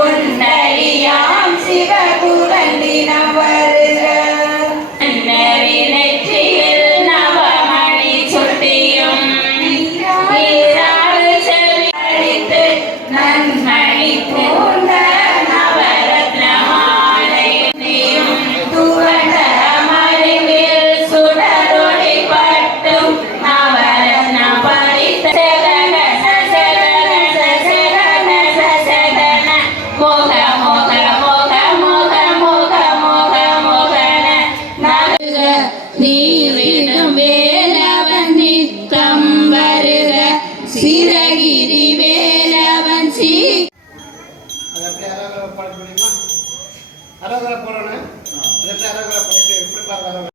உன்னறியாம் சிவகுரந்தினவர் திரிவேலவன் சீ அலோகரை போடுறோன்னு எப்படி அலோகரை எப்படி பாருங்க